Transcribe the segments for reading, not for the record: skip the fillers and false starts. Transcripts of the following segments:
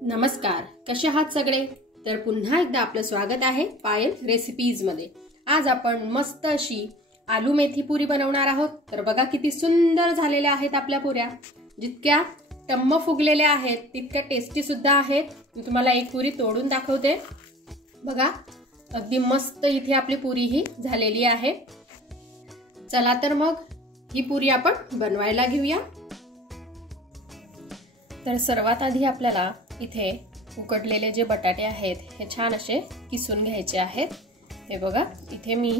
नमस्कार, कसे आहात सगळे? तर पुन्हा एकदा आपलं स्वागत आहे पायल रेसिपीज मध्ये। आज आपण मस्त अशी आलू मेथी पुरी बनवणार आहोत। तर बघा किती सुंदर झालेल्या आहेत आपल्या पुऱ्या। जितक्या टम्म फुगलेल्या आहेत तितक्या टेस्टी सुद्धा आहेत। मी तुम्हाला एक पुरी तोडून दाखवते। बघा अगदी मस्त इथे आपली पुरी ही झालेली आहे। चला तर मग ही पुरी आपण बनवायला घेऊया। तर सर्वात आधी आपल्याला इथे उकडलेले जे बटाटे आहेत हे छान असे किसून घ्यायचे आहेत। हे बघा इथे मी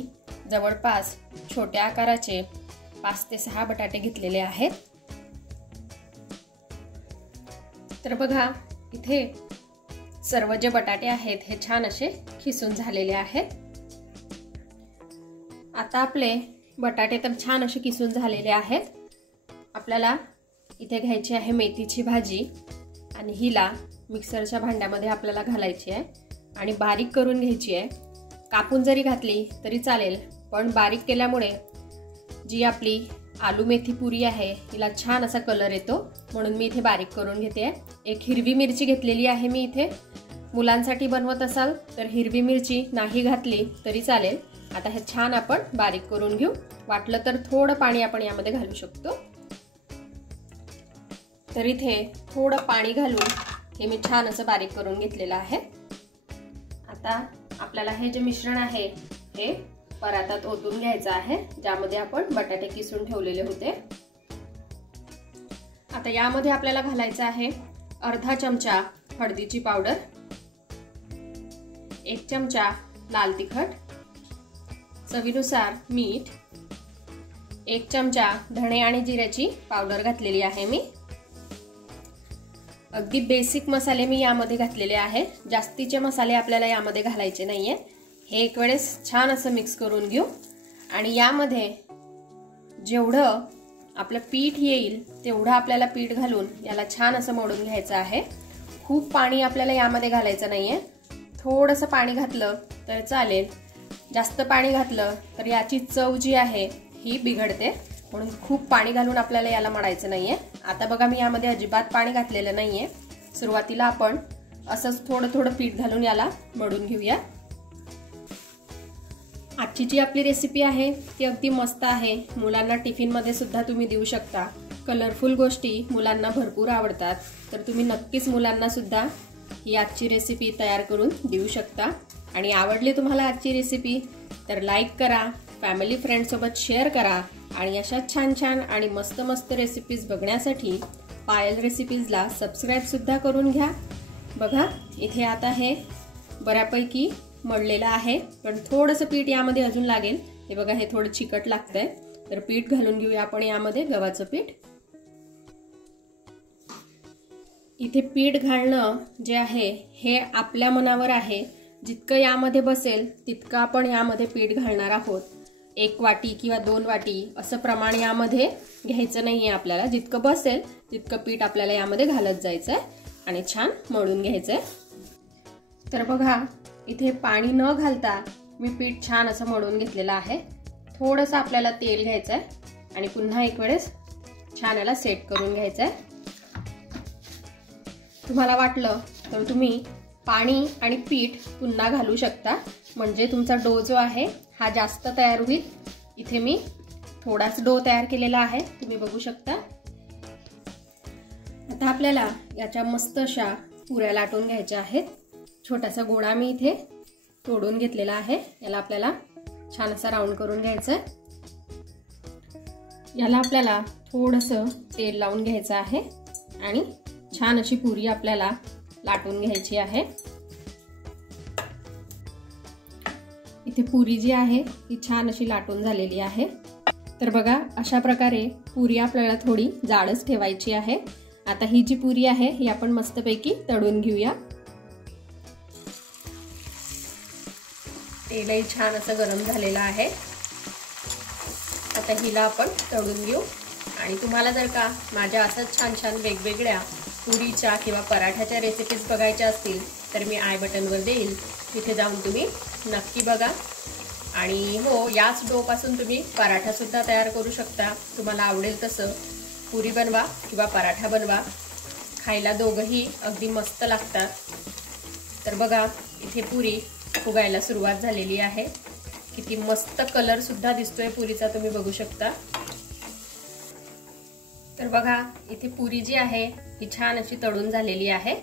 जवळपास छोट्या आकाराचे 5 ते 6 बटाटे घेतलेले आहेत। तर बघा इथे सर्व जे बटाटे आहेत हे छान असे किसून झालेले आहेत। आता आपले बटाटे तर छान असे किसून झालेले आहेत। आपल्याला इथे घ्यायची आहे मेथीची भाजी आणि हिला मिक्सरच्या भांड्यामध्ये आपल्याला घालायची आहे आणि बारीक करून घ्यायची आहे। कापून जरी घातली तरी चालेल, पण बारीक केल्यामुळे जी आपली आलू मेथी पुरी आहे हिला छान असा कलर येतो, म्हणून मी इथे बारीक करून घेते। एक हिरवी मिरची घेतलेली आहे मी इथे। मुलांसाठी बनवत असाल तर हिरवी मिरची नाही घातली तरी चालेल। आता हे छान आपण बारीक करून घेऊ। वाटलं तर थोडं पाणी आपण यामध्ये घालू शकतो। तर इथे थोडं पाणी घालून हे मी छान असं बारीक करून घेतलेलं आहे। आता आपल्याला हे जे मिश्रण आहे हे परातात ओतून घ्यायचं आहे, ज्यामध्ये आपण बटाटे किसून ठेवलेले होते। आता यामध्ये आपल्याला घालायचं आहे अर्धा चमचा हळदीची पावडर, 1 चमचा लाल तिखट, चवीनुसार मीठ, 1 चमचा धणे आणि जिऱ्याची पावडर घातलेली आहे मी। अगदी बेसिक मसाले मी यामध्ये घातलेले आहे, जास्तीचे मसाले आपल्याला यामध्ये घालायचे नाहीये। हे एक वेळेस छान असं मिक्स करून घेऊ आणि यामध्ये जेवढं आपलं पीठ येईल तेवढं आपल्याला पीठ घालून याला छान असं मळून घ्यायचं आहे। खूप पाणी आपल्याला यामध्ये घालायचं नाहीये, थोडंसं पाणी घातलं तर चालेल। जास्त पाणी घातलं तर याची चव जी आहे ही बिघडते, म्हणून खूप पाणी घालून आपल्याला याला मळायचं नाहीये। आता बघा मी यामध्ये अजिबात पाणी घातलेलं नाहीये। सुरुवातीला आपण असंच थोडं थोडं पीठ घालून याला मळून घेऊया। आजची जी आपली रेसिपी आहे ती अगदी मस्त आहे। मुलांना टिफिन मध्ये सुद्धा तुम्ही देऊ शकता। कलरफुल गोष्टी मुलांना भरपूर आवडतात, तर तुम्ही नक्कीच मुलांना सुद्धा ही आजची रेसिपी तयार करून देऊ शकता। आणि आवडली तुम्हाला आजची रेसिपी तर लाईक करा, फॅमिली फ्रेंड सोबत शेअर करा आणि अशा छान छान आणि मस्त मस्त रेसिपीज बघण्यासाठी पायल रेसिपीजला सबस्क्राइब सुद्धा करून घ्या। बघा इथे आता हे बऱ्यापैकी मळलेलं आहे, पण थोडंसं पीठ यामध्ये अजून लागेल। हे बघा हे थोडं चिकट लागतंय, तर पीठ घालून घेऊया आपण यामध्ये गव्हाचं पीठ। इथे पीठ घालणं जे आहे हे आपल्या मनावर आहे। जितकं यामध्ये बसेल तितकं आपण यामध्ये पीठ घालणार आहोत। 1 वाटी किंवा 2 वाटी असं प्रमाण यामध्ये घ्यायचं नाहीये आपल्याला। जितकं बसेल तितकं पीठ आपल्याला यामध्ये घालत जायचंय आणि छान मळून घ्यायचंय। तर बघा इथे पाणी न घालता मी पीठ छान असं मळून घेतलेलं आहे। थोडंसं आपल्याला तेल घ्यायचंय आणि पुन्हा एक वेळेस छान याला सेट करून घ्यायचंय। तुम्हाला वाटलं तर तुम्ही पाणी आणि पीठ पुन्हा घालू शकता, म्हणजे तुमचा डो जो आहे हा जास्त तयार होईल। इथे मी थोडाच डो तयार केलेला आहे, तुम्ही बघू शकता। आता आपल्याला याच्या मस्त अशा पुऱ्या लाटून घ्यायच्या आहेत। छोटासा गोळा मी इथे तोडून घेतलेला आहे, याला आपल्याला छान असा राऊंड करून घ्यायचा आहे। याला आपल्याला थोडंसं तेल लावून घ्यायचं आहे आणि छान अशी पुरी आपल्याला लाटून घ्यायची आहे। इथे पुरी जी आहे ती छान अशी लाटून झालेली आहे। तर बघा अशा प्रकारे पुरी आपल्याला थोडी जाडच ठेवायची आहे। आता ही जी पुरी आहे ही आपण मस्तपैकी तळून घेऊया। तेलही छान असं गरम झालेलं आहे। आता हिला आपण तळून घेऊ आणि तुम्हाला जर का माझ्या असंच छान छान वेगवेगळ्या पुरीच्या किंवा पराठ्याच्या रेसिपीज बघायच्या असतील तर मी आय बटनवर देईल, तिथे जाऊन तुम्ही नक्की बघा। आणि हो, याच डो पासून तुम्ही पराठा सुद्धा तयार करू शकता। तुम्हाला आवडेल तसं पुरी बनवा किंवा पराठा बनवा, खायला दोघंही अगदी मस्त लागतात। तर बघा, इथे पुरी फुगायला सुरुवात झालेली आहे। किती मस्त कलर सुद्धा दिसतोय पुरीचा, तुम्ही बघू शकता। तर बघा, इथे पुरी जी आहे ही छान अशी तळून झालेली आहे।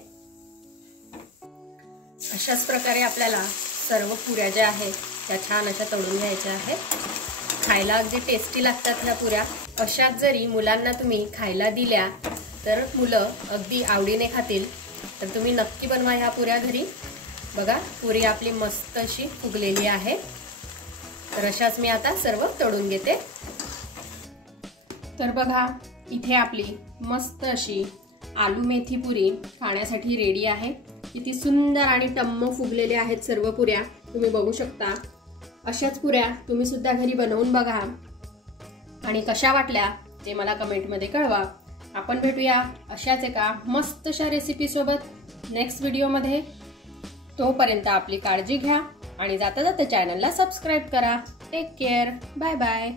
अशाच प्रकारे आपल्याला सर्व पुऱ्या ज्या आहेत त्या छान अशा तळून घ्यायच्या आहेत। खायला अगदी टेस्टी लागतात ह्या पुऱ्या। अशाच जरी मुलांना तुम्ही खायला दिल्या तर मुलं अगदी आवडीने खातील। तर तुम्ही नक्की बनवा ह्या पुऱ्या घरी। बघा, पुरी आपली मस्त अशी फुगलेली आहे। तर अशाच मी आता सर्व तळून घेते। तर बघा, इथे आपली मस्त अशी आलू मेथी पुरी खाण्यासाठी रेडी आहे। किती सुंदर आणि टम्म फुगलेले आहेत सर्व पुऱ्या, तुम्ही बघू शकता। अशाच पुऱ्या तुम्ही सुद्धा घरी बनवून बघा आणि कशा वाटल्या ते मला कमेंटमध्ये कळवा। आपण भेटूया अशाच एका मस्त अशा रेसिपी सोबत नेक्स्ट व्हिडिओमध्ये। तोपर्यंत आपली काळजी घ्या आणि जाता जाता चॅनलला सबस्क्राईब करा। Take care, bye bye.